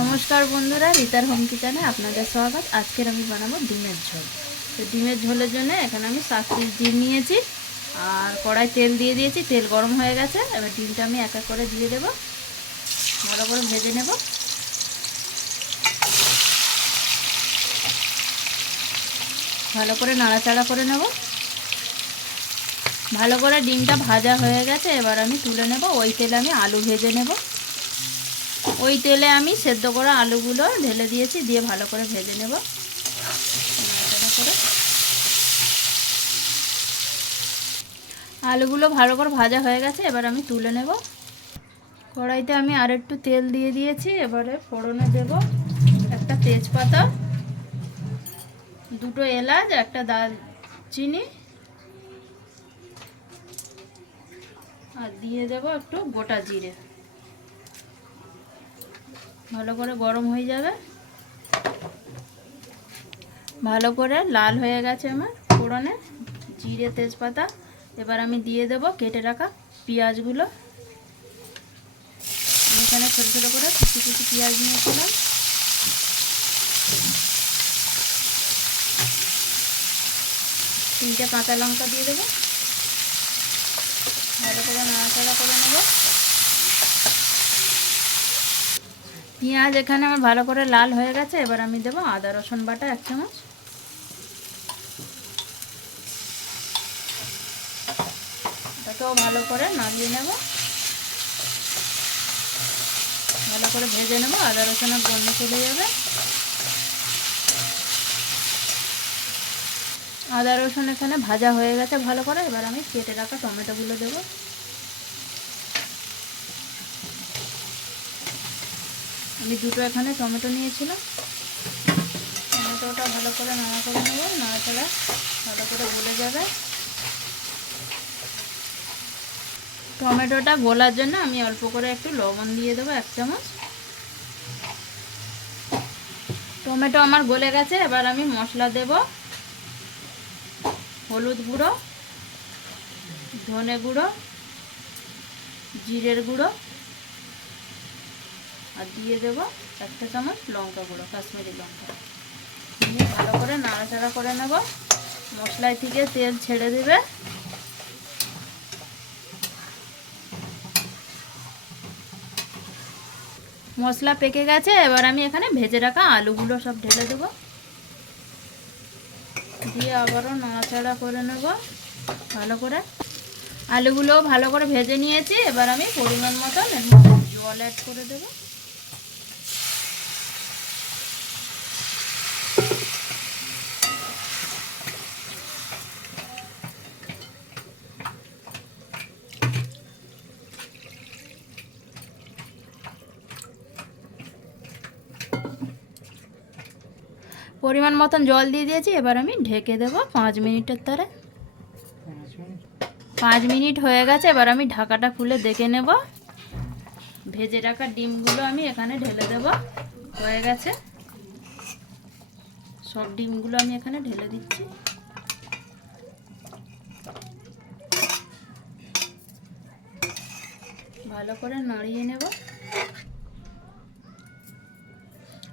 নমস্কার বন্ধুরা, রিতার হোম কিচেনে আপনাদের স্বাগত। আজকের আমি বানাবো ডিমের ঝোল। তো ডিমের ঝোলের জন্য এখানে আমি সাত পিস ডিম নিয়েছি, আর কড়াই তেল দিয়ে দিয়েছি, তেল গরম হয়ে গেছে। এবার ডিমটা আমি এক এক করে দিয়ে দেবো। ভালো করে ভেজে নেব। ভালো করে নাড়াচাড়া করে নেব। ভালো করে ডিমটা ভাজা হয়ে গেছে, এবার আমি তুলে নেব। ওই তেলে আমি আলু ভেজে নেব। ওই তেলে আমি সেদ্ধ করা আলুগুলো ঢেলে দিয়েছি, দিয়ে ভালো করে ভেজে নেব। আলুগুলো ভালো করে ভাজা হয়ে গেছে, এবার আমি তুলে নেব। কড়াইতে আমি আর একটু তেল দিয়ে দিয়েছি, এবারে ফোড়নে দেব একটা তেজপাতা, দুটো এলাচ, একটা দারচিনি, আর দিয়ে দেব একটু গোটা জিরে। ভালো করে গরম হয়ে যাবে। ভালো করে লাল হয়ে গেছে আমার ফোড়নে। জিরে তেজপাতা। এবার আমি দিয়ে দেব কেটে রাখা পেঁয়াজগুলো। এখানে ছোটো ছোটো করে কুচি কুচি পেঁয়াজ নিয়েছিলাম। তিনটে কাঁচা লঙ্কা দিয়ে দেবো। ভালো করে নাড়াচাড়া করে নেব পেঁয়াজ এখানে আমার ভালো করে লাল হয়ে গেছে, এবার আমি দেবো আদা, রসুন বাটা এক চামচ। এটাকেও ভালো করে নাড়িয়ে নেব। ভালো করে ভেজে নেব, আদা, রসুনের গন্ধ চলে যাবে। আদা, রসুন এখানে ভাজা হয়ে গেছে ভালো করে, এবার আমি কেটে রাখা টমেটোগুলো দেবো। আমি দুটো এখানে টমেটো নিয়েছিলাম। টমেটোটা ভালো করে নাড়া করে নেব, নাড়াচাড়া ভালো করে গলে যাবে। টমেটোটা গোলার জন্য আমি অল্প করে একটু লবণ দিয়ে দেবো, এক চামচ। টমেটো আমার গলে গেছে, এবার আমি মশলা দেব। হলুদ গুঁড়ো, ধনে গুঁড়ো, জিরের গুঁড়ো। আর দিয়ে দেব একটা চামচ লঙ্কা গুঁড়ো, কাশ্মীরি লঙ্কা। দিয়ে ভালো করে নাড়াচাড়া করে নেব। মশলায় থেকে তেল ছেড়ে দেবে। মশলা পেকে গেছে, এবার আমি এখানে ভেজে রাখা আলুগুলো সব ঢেলে দেবো। দিয়ে আবারও নাড়াচাড়া করে নেব ভালো করে। আলুগুলো ভালো করে ভেজে নিয়েছি, এবার আমি পরিমাণ মতন জল অ্যাড করে দেবো। পরিমাণ মতন জল দিয়ে দিয়েছি, এবার আমি ঢেকে দেবো পাঁচ মিনিটের তরে। পাঁচ মিনিট হয়ে গেছে, এবার আমি ঢাকাটা খুলে দেখে নেব। ভেজে রাখা ডিমগুলো আমি এখানে ঢেলে দেব। হয়ে গেছে। সব ডিমগুলো আমি এখানে ঢেলে দিচ্ছি। ভালো করে নাড়িয়ে নেব।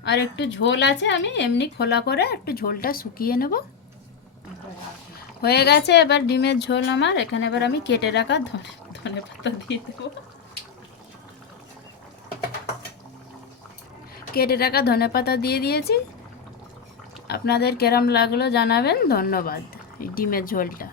আর একটু ঝোল আছে, আমি এমনি খোলা করে একটু ঝোলটা শুকিয়ে নেব। হয়ে গেছে, এবার ডিমের ঝোল আমার, এখানে এবার আমি কেটে রাখা ধনে ধনে পাতা দিয়ে দেবো। কেটে রাখা ধনে পাতা দিয়ে দিয়েছি। আপনাদের কেরম লাগল জানাবেন, ধন্যবাদ এই ডিমের ঝোলটা।